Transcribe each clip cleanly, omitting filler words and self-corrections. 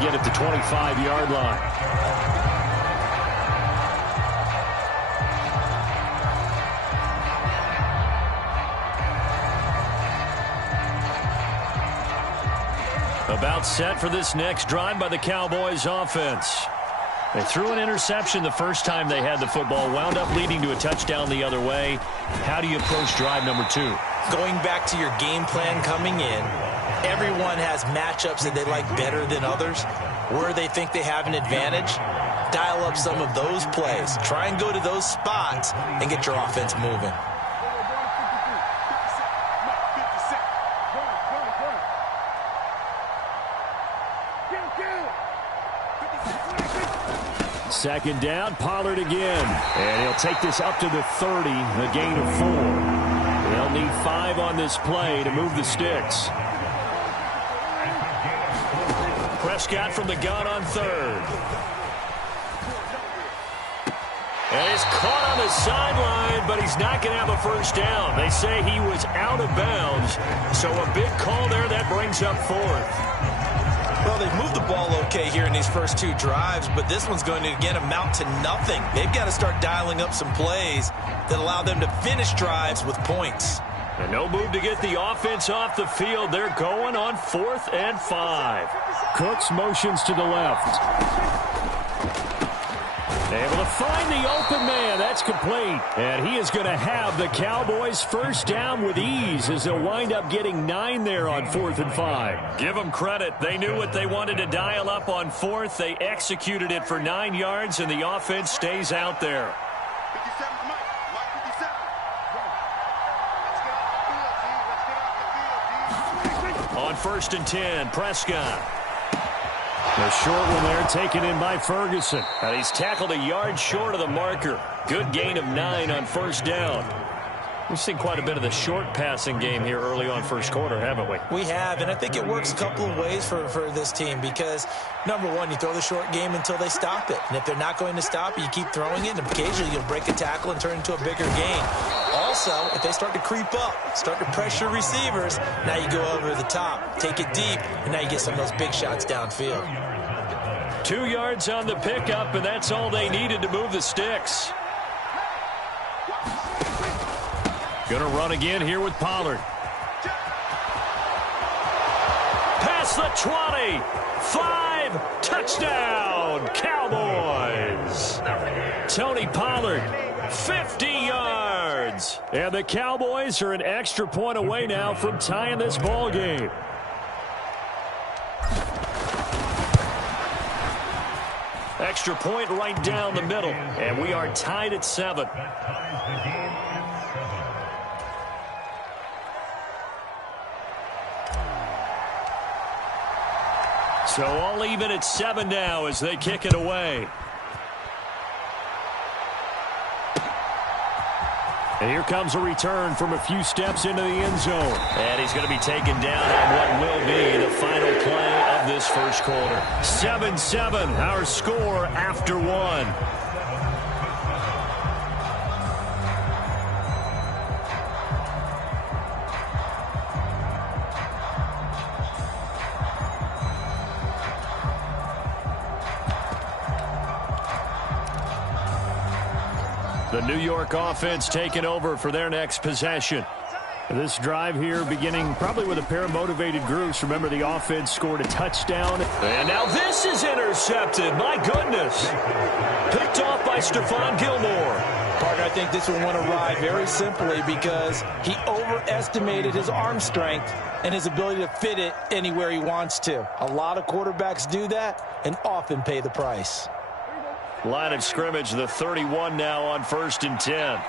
again at the 25-yard line. About set for this next drive by the Cowboys offense. They threw an interception the first time they had the football, wound up leading to a touchdown the other way. How do you approach drive number 2? Going back to your game plan coming in, everyone has matchups that they like better than others. Where they think they have an advantage, dial up some of those plays. Try and go to those spots and get your offense moving. Second down, Pollard again. And he'll take this up to the 30, a gain of 4. They'll need 5 on this play to move the sticks. Prescott from the gun on 3rd. And he's caught on the sideline, but he's not going to have a first down. They say he was out of bounds, so a big call there that brings up 4th. Well, they've moved the ball okay here in these first 2 drives, but this one's going to, again, amount to nothing. They've got to start dialing up some plays that allow them to finish drives with points. And no move to get the offense off the field. They're going on 4th and 5. Cooks motions to the left. Able to find the open man. That's complete. And he is going to have the Cowboys first down with ease as they'll wind up getting 9 there on 4th and 5. Give them credit. They knew what they wanted to dial up on 4th. They executed it for 9 yards, and the offense stays out there. On 1st and 10, Prescott. The short one there taken in by Ferguson. And he's tackled a yard short of the marker. Good gain of 9 on 1st down. We've seen quite a bit of the short passing game here early on first quarter, haven't we? We have, and I think it works a couple of ways for this team because, number one, you throw the short game until they stop it. And if they're not going to stop it, you keep throwing it, and occasionally you'll break a tackle and turn it into a bigger gain. Also, if they start to creep up, start to pressure receivers, now you go over the top, take it deep, and now you get some of those big shots downfield. 2 yards on the pickup, and that's all they needed to move the sticks. Going to run again here with Pollard. Past the 20. 5. Touchdown, Cowboys. Tony Pollard, 50 yards. And the Cowboys are an extra point away now from tying this ball game. Extra point right down the middle. And we are tied at 7. So all even at 7 now as they kick it away. And here comes a return from a few steps into the end zone. And he's going to be taken down on what will be the final play of this first quarter. 7-7, our score after 1. The New York offense taking over for their next possession. This drive here beginning probably with a pair of motivated groups. Remember, the offense scored a touchdown. And now this is intercepted. My goodness. Picked off by Stephon Gilmore. Partner, I think this one went awry very simply because he overestimated his arm strength and his ability to fit it anywhere he wants to. A lot of quarterbacks do that and often pay the price. Line of scrimmage, the 31 now on 1st and 10.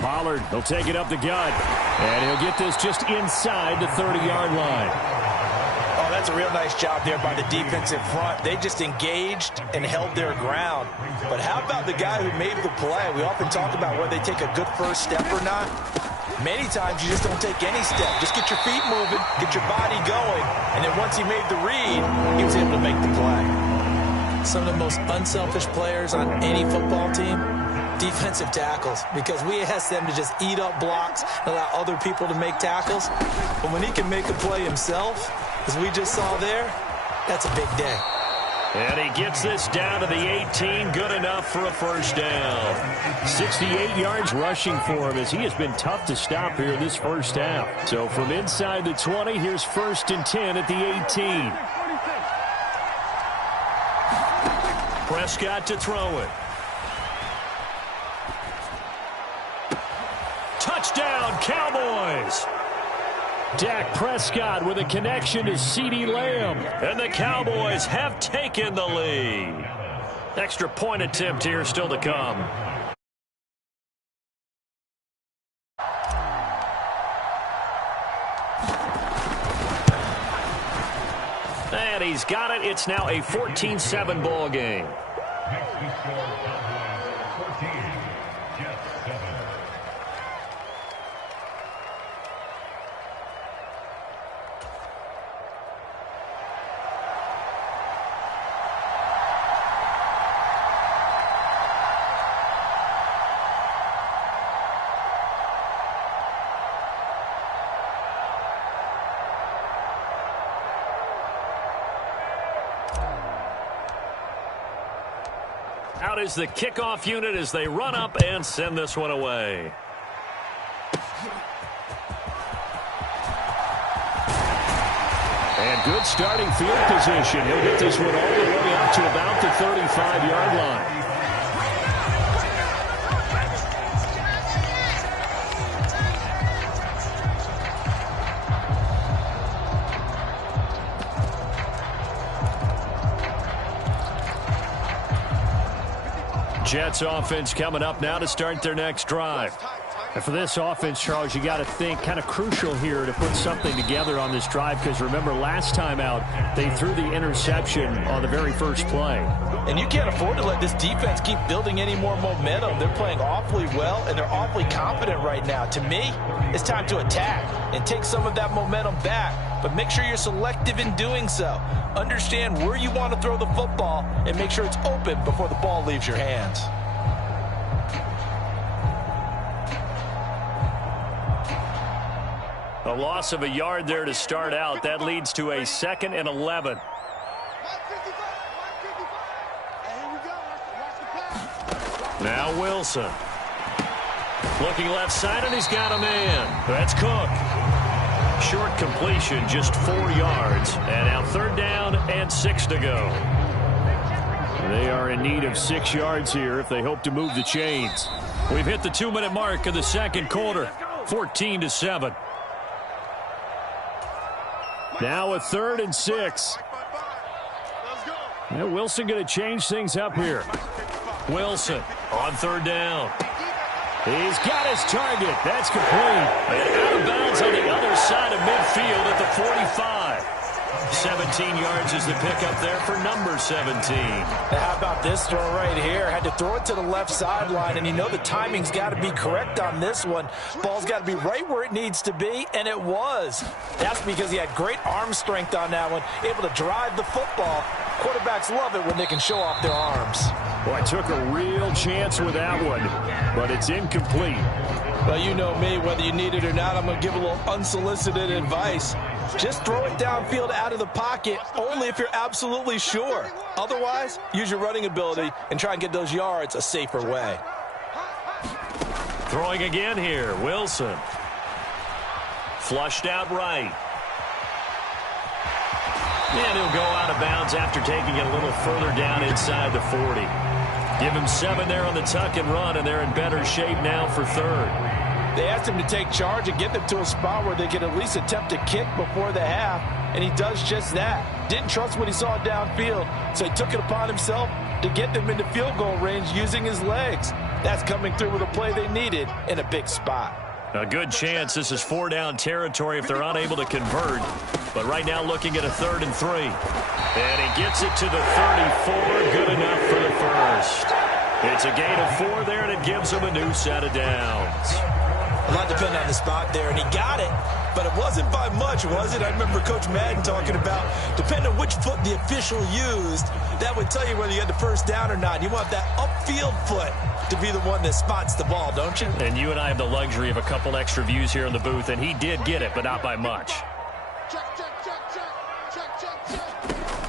Pollard, he'll take it up the gut. And he'll get this just inside the 30-yard line. Oh, that's a real nice job there by the defensive front. They just engaged and held their ground. But how about the guy who made the play? We often talk about whether they take a good first step or not. Many times you just don't take any step. Just get your feet moving, get your body going, and then once he made the read, he was able to make the play. some of the most unselfish players on any football team? Defensive tackles, because we ask them to just eat up blocks and allow other people to make tackles. But when he can make a play himself, as we just saw there, that's a big day. And he gets this down to the 18, good enough for a first down. 68 yards rushing for him as he has been tough to stop here in this first half. So from inside the 20, here's 1st and 10 at the 18. Prescott to throw it. Touchdown, Cowboys! Dak Prescott with a connection to CeeDee Lamb. And the Cowboys have taken the lead. Extra point attempt here still to come. And he's got it. It's now a 14-7 ball game. Out is the kickoff unit as they run up and send this one away. And good starting field position. He'll get this one all the way up to about the 35-yard line. Jets offense coming up now to start their next drive. And for this offense, Charles, you got to think kind of crucial here to put something together on this drive, because remember last time out they threw the interception on the very first play. And you can't afford to let this defense keep building any more momentum. They're playing awfully well, and they're awfully confident right now. To me, it's time to attack and take some of that momentum back, but make sure you're selective in doing so. Understand where you want to throw the football and make sure it's open before the ball leaves your hands. A loss of a yard there to start out. That leads to a 2nd and 11. Now Wilson. Looking left side, and he's got a man. That's Cook. Short completion, just 4 yards. And now 3rd down and 6 to go. They are in need of 6 yards here if they hope to move the chains. We've hit the 2-minute mark of the second quarter. 14-7. Now a 3rd and 6. Now Wilson going to change things up here. Wilson on 3rd down. He's got his target. That's complete. And out of bounds on the other side of midfield at the 45. 17 yards is the pickup there for number 17. How about this throw right here? Had to throw it to the left sideline, and you know the timing's got to be correct on this one. Ball's got to be right where it needs to be, and it was. That's because he had great arm strength on that one, able to drive the football. Quarterbacks love it when they can show off their arms. Boy, took a real chance with that one, but it's incomplete. Well, you know me, whether you need it or not, I'm going to give a little unsolicited advice. Just throw it downfield out of the pocket, only if you're absolutely sure. Otherwise, use your running ability and try and get those yards a safer way. Throwing again here, Wilson. Flushed out right. And he'll go out of bounds after taking it a little further down inside the 40. Give him 7 there on the tuck and run, and they're in better shape now for 3rd. They asked him to take charge and get them to a spot where they could at least attempt to kick before the half, and he does just that. Didn't trust what he saw downfield, so he took it upon himself to get them into field goal range using his legs. That's coming through with a play they needed in a big spot. A good chance this is 4-down territory if they're unable to convert. But right now looking at a 3rd and 3. And he gets it to the 34. Good enough for the first. It's a gain of 4 there, and it gives them a new set of downs. A lot depending on the spot there, and he got it but it wasn't by much, was it? I remember Coach Madden talking about, depending on which foot the official used, that would tell you whether you had the first down or not. You want that upfield foot to be the one that spots the ball, don't you? And you and I have the luxury of a couple extra views here in the booth, and he did get it, but not by much.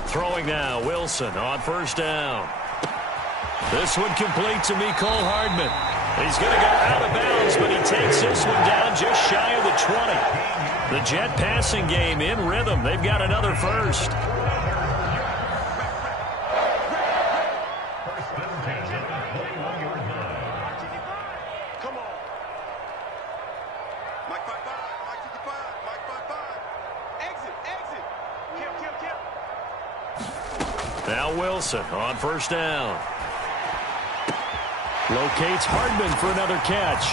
Throwing now, Wilson on first down. This one complete to Mecole Hardman. He's going to go out of bounds, but he takes this one down just shy of the 20. The Jet passing game in rhythm. They've got another first. Now Wilson on first down. Locates Hardman for another catch.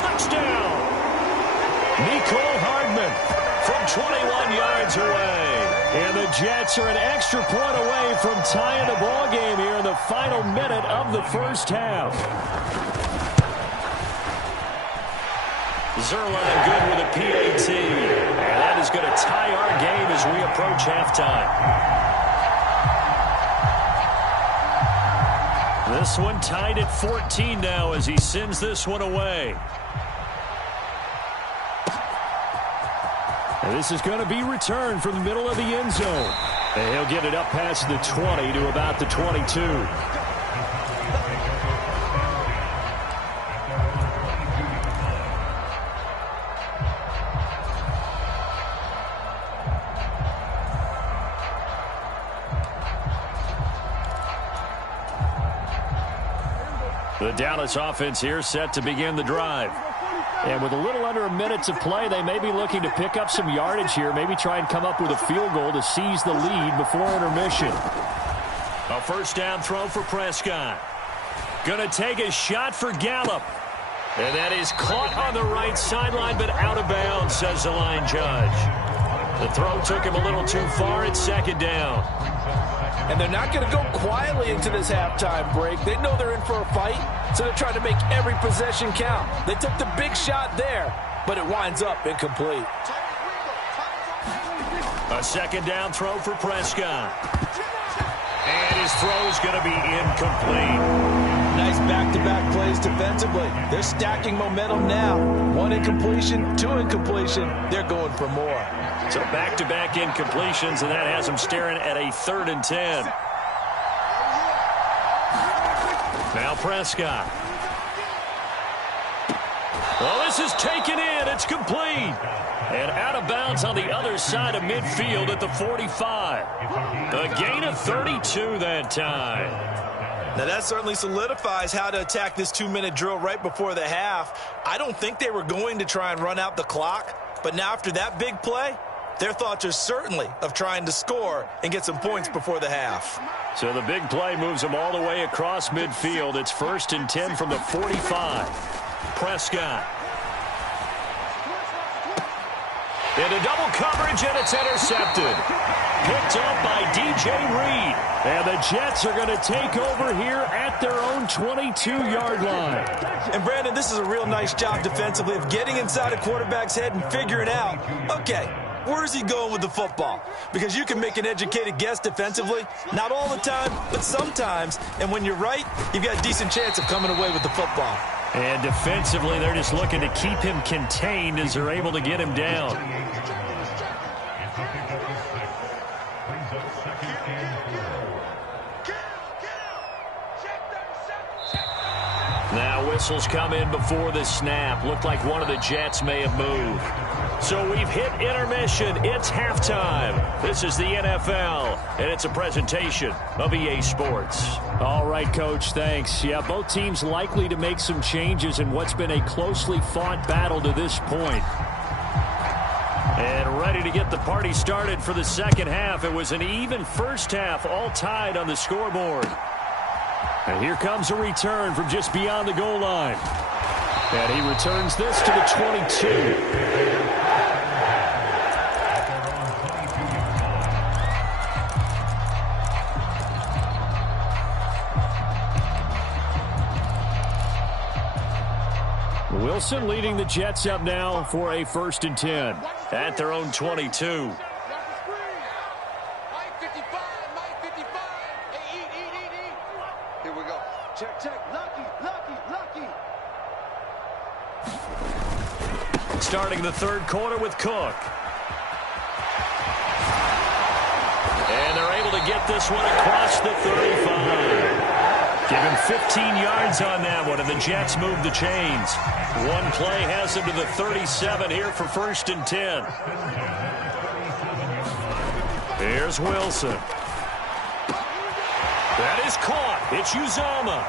Touchdown! Mecole Hardman from 21 yards away. And the Jets are an extra point away from tying the ball game here in the final minute of the first half. Zuerlein good with a PAT. And that is going to tie our game as we approach halftime. This one tied at 14 now as he sends this one away. And this is going to be returned from the middle of the end zone. And he'll get it up past the 20 to about the 22. The Dallas offense here set to begin the drive. And with a little under a minute to play, they may be looking to pick up some yardage here, maybe try and come up with a field goal to seize the lead before intermission. A first down throw for Prescott. Going to take a shot for Gallup. And that is caught on the right sideline, but out of bounds, says the line judge. The throw took him a little too far at second down. And they're not going to go quietly into this halftime break. They know they're in for a fight, so they're trying to make every possession count. They took the big shot there, but it winds up incomplete. A second down throw for Prescott. And his throw is going to be incomplete. Nice back-to-back plays defensively. They're stacking momentum now. One incompletion, two incompletion. They're going for more. So back-to-back incompletions, and that has them staring at a 3rd and 10. Now Prescott. Well, this is taken in. It's complete. And out of bounds on the other side of midfield at the 45. A gain of 32 that time. Now that certainly solidifies how to attack this 2-minute drill right before the half. I don't think they were going to try and run out the clock, but now after that big play, their thoughts are certainly of trying to score and get some points before the half. So the big play moves them all the way across midfield. It's 1st and 10 from the 45. Prescott. Into double coverage, and it's intercepted. Picked up by DJ Reed. And the Jets are going to take over here at their own 22-yard line. And, Brandon, this is a real nice job defensively of getting inside a quarterback's head and figuring out, okay, where's he going with the football? Because you can make an educated guess defensively. Not all the time, but sometimes. And when you're right, you've got a decent chance of coming away with the football. And defensively, they're just looking to keep him contained as they're able to get him down. Now whistles come in before the snap. Looked like one of the Jets may have moved. So we've hit intermission. It's halftime. This is the NFL, and it's a presentation of EA Sports. All right, Coach, thanks. Yeah, both teams likely to make some changes in what's been a closely fought battle to this point. And ready to get the party started for the second half. It was an even first half, all tied on the scoreboard. And here comes a return from just beyond the goal line. And he returns this to the 22. Wilson leading the Jets up now for a 1st and 10. at their own 22. Here we go. Check, check. Lucky. Starting the third quarter with Cook. And they're able to get this one across the 35. Give him 15 yards on that one, and the Jets move the chains. One play has him to the 37 here for 1st and 10. Here's Wilson. That is caught. It's Uzomah.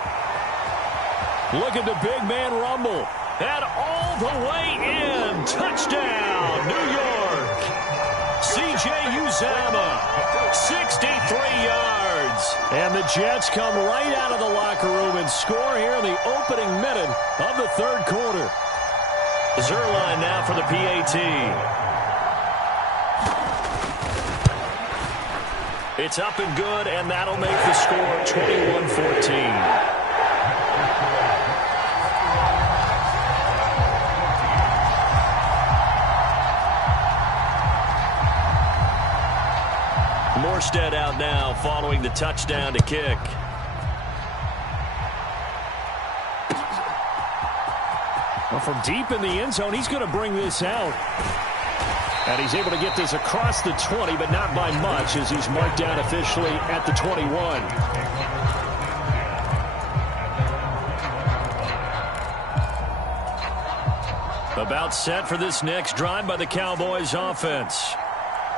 Look at the big man rumble. And all the way in. Touchdown, New York. C.J. Uzomah, 63 yards. And the Jets come right out of the locker room and score here in the opening minute of the third quarter. Zuerlein now for the PAT. It's up and good, and that'll make the score 21-14. Morstead out now following the touchdown to kick. Well, from deep in the end zone, he's going to bring this out. And he's able to get this across the 20, but not by much, as he's marked down officially at the 21. About set for this next drive by the Cowboys offense.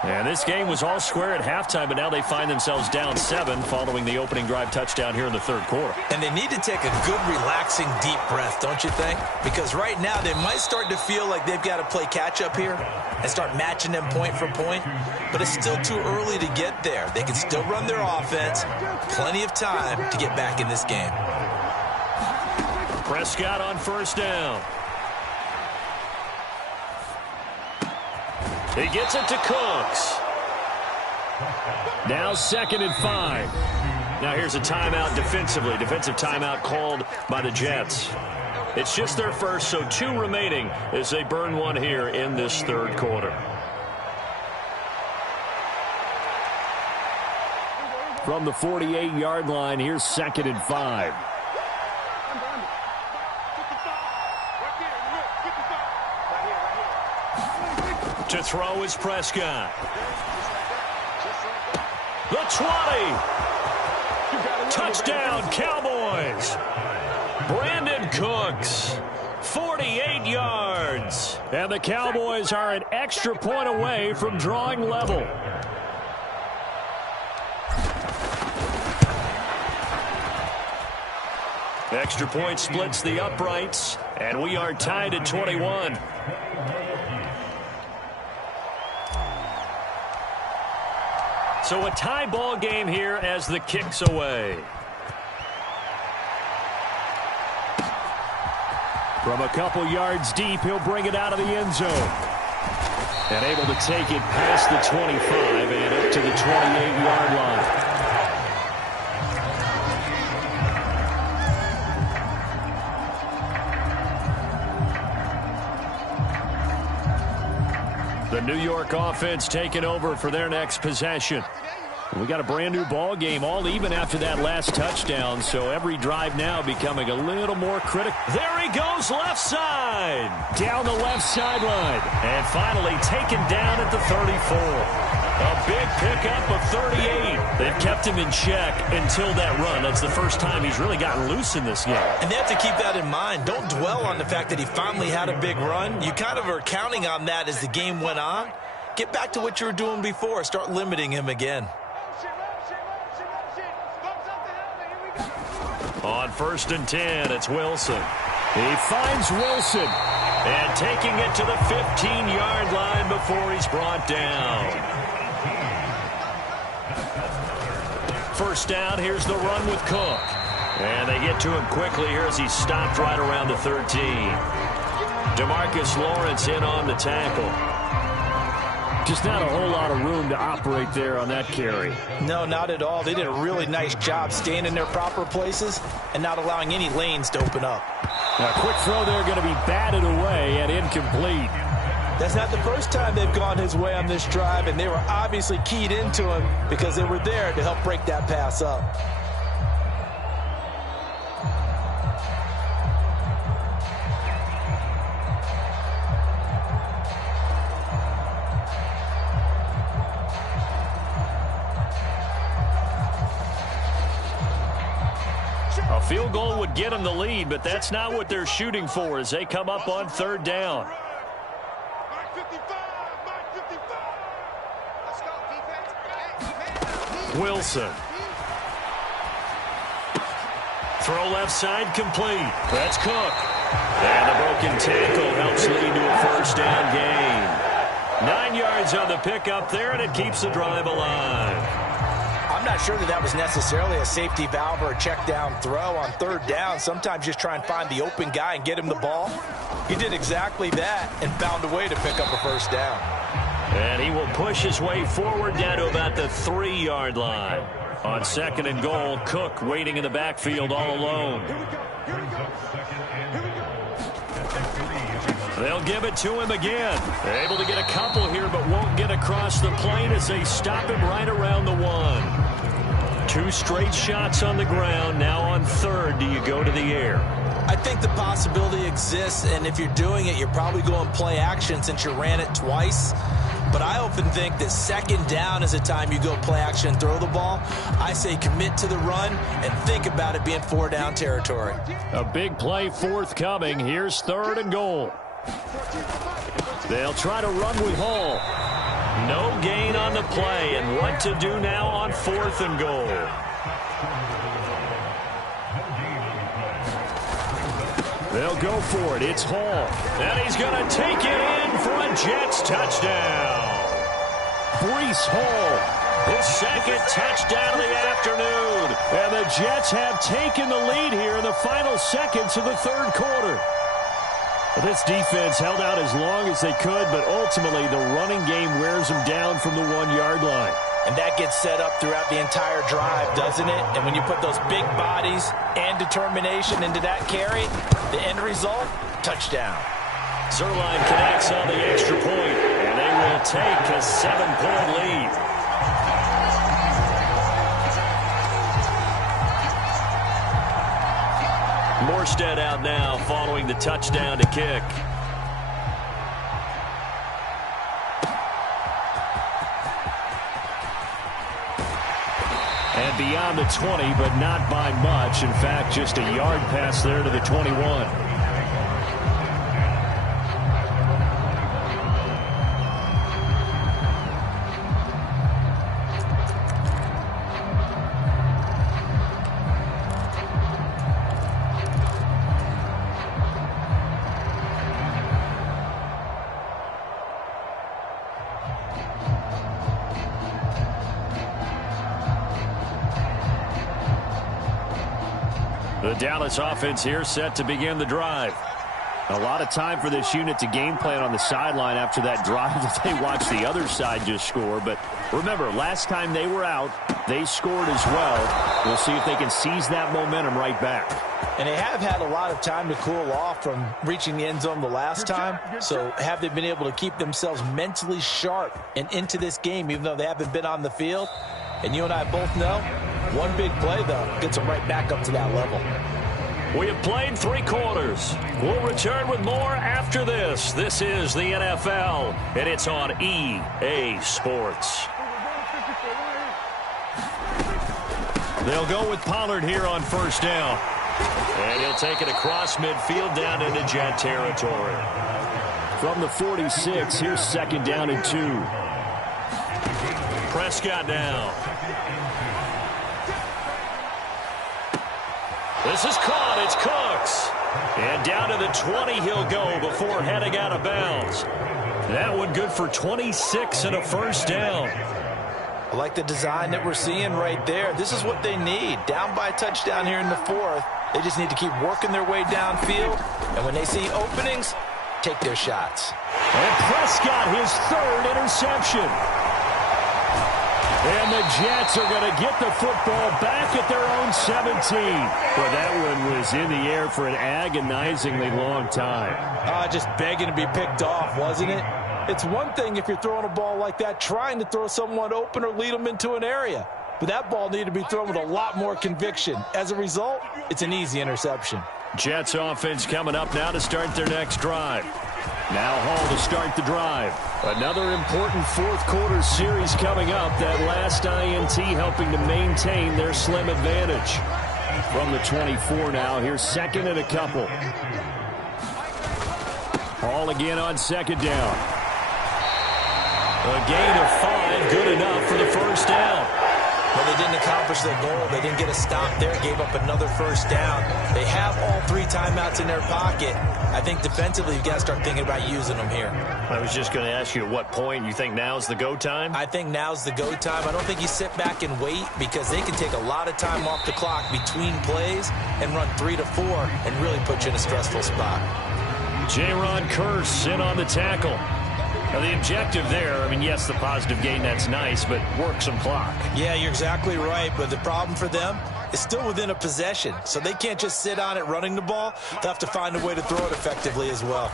And this game was all square at halftime, but now they find themselves down 7 following the opening drive touchdown here in the third quarter. And they need to take a good, relaxing, deep breath, don't you think? Because right now they might start to feel like they've got to play catch-up here and start matching them point for point. But it's still too early to get there. They can still run their offense. Plenty of time to get back in this game. Prescott on first down. He gets it to Cooks. Now 2nd and 5. Now here's a timeout defensively. Defensive timeout called by the Jets. It's just their first, so 2 remaining as they burn one here in this third quarter. From the 48-yard line, here's 2nd and 5. To throw is Prescott. The 20. Touchdown, Cowboys. Brandon Cooks, 48 yards. And the Cowboys are an extra point away from drawing level. Extra point splits the uprights, and we are tied at 21. So a tie ball game here as the kick's away. From a couple yards deep, he'll bring it out of the end zone. And able to take it past the 25 and up to the 28-yard line. The New York offense taking over for their next possession. We got a brand new ball game, all even after that last touchdown, so every drive now becoming a little more critical. There he goes, left side. Down the left sideline. And finally taken down at the 34. A big pickup of 38. They've kept him in check until that run. That's the first time he's really gotten loose in this game. And they have to keep that in mind. Don't dwell on the fact that he finally had a big run. You kind of are counting on that as the game went on. Get back to what you were doing before. Start limiting him again. On 1st and 10, it's Wilson. He finds Wilson. And taking it to the 15-yard line before he's brought down. First down, here's the run with Cook. And they get to him quickly here as he's stopped right around the 13. DeMarcus Lawrence in on the tackle. Just not a whole lot of room to operate there on that carry. No, not at all. They did a really nice job staying in their proper places and not allowing any lanes to open up. A quick throw there going to be batted away and incomplete. That's not the first time they've gone his way on this drive, and they were obviously keyed into him because they were there to help break that pass up. A field goal would get them the lead, but that's not what they're shooting for as they come up on third down. Wilson. Throw left side complete. That's Cook. And the broken tackle helps lead to a first down gain. 9 yards on the pickup there, and it keeps the drive alive. I'm not sure that was necessarily a safety valve or a check down throw on third down. Sometimes just try and find the open guy and get him the ball. He did exactly that and found a way to pick up a first down. And he will push his way forward down to about the 3-yard line. On second and goal, Cook waiting in the backfield all alone. They'll give it to him again. Able to get a couple here, but won't get across the plane as they stop him right around the 1. 2 straight shots on the ground. Now on third, do you go to the air? I think the possibility exists, and if you're doing it, you're probably going play action since you ran it twice. But I often think that second down is a time you go play action and throw the ball. I say commit to the run and think about it being 4-down territory. A big play forthcoming. Here's third and goal. They'll try to run with Hall. No gain on the play, and what to do now on fourth and goal. They'll go for it. It's Hall. And he's going to take it in for a Jets touchdown. Breece Hall, his second touchdown of the afternoon. And the Jets have taken the lead here in the final seconds of the third quarter. This defense held out as long as they could, but ultimately the running game wears them down from the 1-yard line. And that gets set up throughout the entire drive, doesn't it? And when you put those big bodies and determination into that carry, the end result, touchdown. Zuerlein connects on the extra point, and they will take a 7-point lead. Morstead out now following the touchdown to kick. And beyond the 20, but not by much. In fact, just a yard pass there to the 21. The Dallas offense here set to begin the drive. A lot of time for this unit to game plan on the sideline after that drive that they watched the other side just score. But remember, last time they were out, they scored as well. We'll see if they can seize that momentum right back. And they have had a lot of time to cool off from reaching the end zone the last time. So have they been able to keep themselves mentally sharp and into this game, even though they haven't been on the field? And you and I both know, one big play, though, gets them right back up to that level. We have played 3 quarters. We'll return with more after this. This is the NFL, and it's on EA Sports. They'll go with Pollard here on first down. And he'll take it across midfield down into Jet territory. From the 46, here's second down and 2. Prescott now. This is caught. It's Cooks. And down to the 20 he'll go before heading out of bounds. That one good for 26 and a first down. I like the design that we're seeing right there. This is what they need. Down by a touchdown here in the 4th. They just need to keep working their way downfield. And when they see openings, take their shots. And Prescott, his 3rd interception. And the Jets are going to get the football back at their own 17. Well, that one was in the air for an agonizingly long time. Just begging to be picked off, wasn't it? It's one thing if you're throwing a ball like that, trying to throw someone open or lead them into an area. But that ball needed to be thrown with a lot more conviction. As a result, it's an easy interception. Jets offense coming up now to start their next drive. Now Hall to start the drive. Another important fourth quarter series coming up. That last INT helping to maintain their slim advantage. From the 24 now, here's second and a couple. Hall again on second down. A gain of 5, good enough for the first down. Well, they didn't accomplish their goal. They didn't get a stop there, gave up another first down. They have all 3 timeouts in their pocket. I think defensively you've got to start thinking about using them here. I was just going to ask you at what point you think now's the go time? I think now's the go time. I don't think you sit back and wait because they can take a lot of time off the clock between plays and run 3 to 4 and really put you in a stressful spot. Jaron Kearse in on the tackle. Now, the objective there, I mean, yes, the positive gain, that's nice, but work some clock. Yeah, you're exactly right, but the problem for them is still within a possession, so they can't just sit on it running the ball. They'll have to find a way to throw it effectively as well.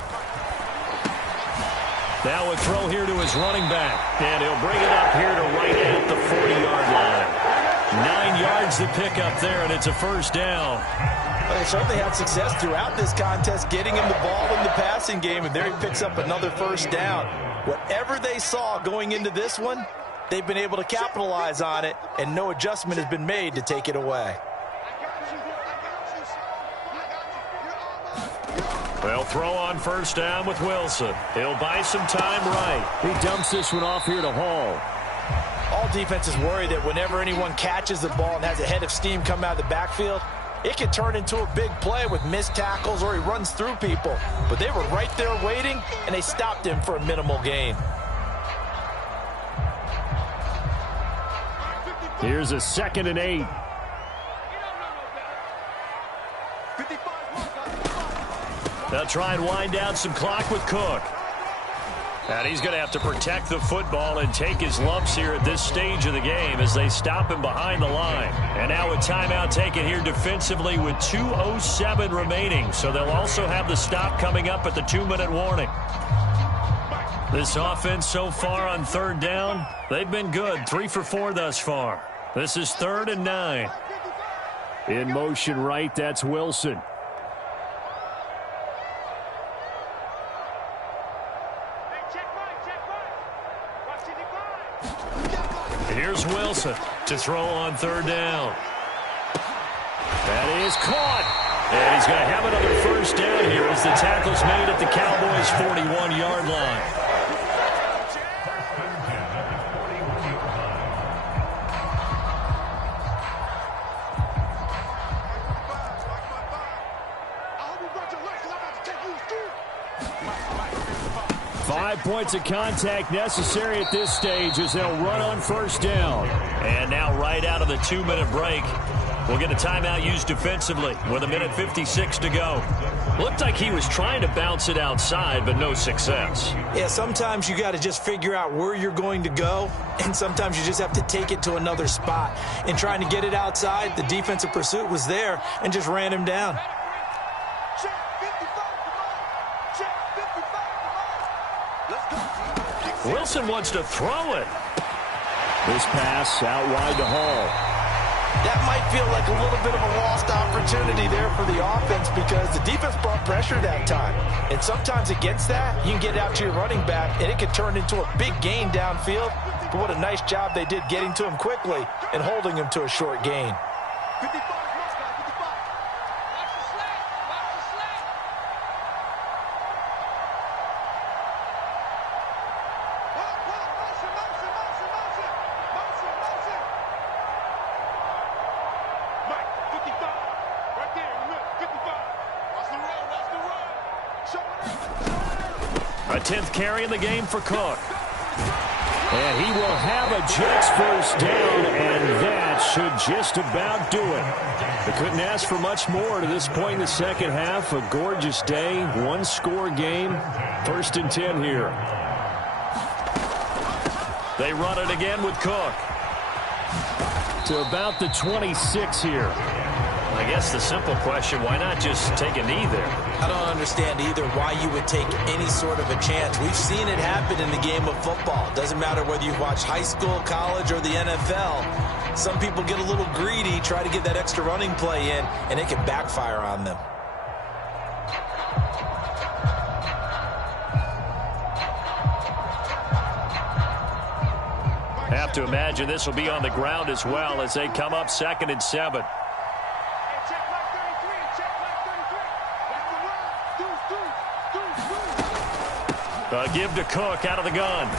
Now a throw here to his running back, and he'll bring it up here to right at the 40-yard line. 9 yards to pick up there, and it's a first down. Well, they certainly had success throughout this contest, getting him the ball in the passing game, and there he picks up another first down. Whatever they saw going into this one, they've been able to capitalize on it, and no adjustment has been made to take it away. They'll throw on first down with Wilson. He'll buy some time right. He dumps this one off here to Hall. All defenses worry that whenever anyone catches the ball and has a head of steam come out of the backfield, it can turn into a big play with missed tackles or he runs through people. But they were right there waiting, and they stopped him for a minimal gain. Here's a 2nd and 8. They'll try and wind down some clock with Cook. And he's going to have to protect the football and take his lumps here at this stage of the game as they stop him behind the line. And now a timeout taken here defensively with 2:07 remaining. So they'll also have the stop coming up at the 2-minute warning. This offense so far on third down, they've been good. 3 for 4 thus far. This is 3rd and 9. In motion right, that's Wilson. Here's Wilson to throw on third down. That is caught. And he's going to have another first down here as the tackle's made at the Cowboys' 41-yard line. Five points of contact necessary at this stage as they'll run on first down. And now right out of the 2-minute break, we'll get a timeout used defensively with 1:56 to go. Looked like he was trying to bounce it outside, but no success. Yeah, sometimes you got to just figure out where you're going to go, and sometimes you just have to take it to another spot. In trying to get it outside, the defensive pursuit was there and just ran him down. Wilson wants to throw it. This pass out wide to Hall. That might feel like a little bit of a lost opportunity there for the offense because the defense brought pressure that time. And sometimes against that, you can get out to your running back, and it could turn into a big gain downfield. But what a nice job they did getting to him quickly and holding him to a short gain. A 10th carry in the game for Cook. And he will have a Jets first down, and that should just about do it. They couldn't ask for much more to this point in the second half. A gorgeous day, one-score game. 1st and 10 here. They run it again with Cook. To about the 26 here. I guess ask the simple question, why not just take a knee there? I don't understand either why you would take any sort of a chance. We've seen it happen in the game of football. Doesn't matter whether you watch high school, college, or the NFL. Some people get a little greedy, try to get that extra running play in, and it can backfire on them. Have to imagine this will be on the ground as well as they come up 2nd and 7. Give to Cook out of the gun.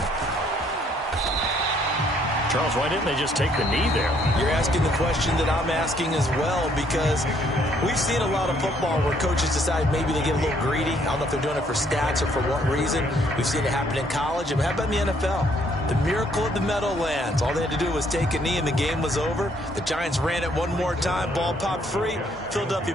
Charles, why didn't they just take the knee there? You're asking the question that I'm asking as well, because we've seen a lot of football where coaches decide maybe they get a little greedy. I don't know if they're doing it for stats or for what reason. We've seen it happen in college. And how about in the NFL? The miracle of the Meadowlands. All they had to do was take a knee and the game was over. The Giants ran it one more time. Ball popped free. Philadelphia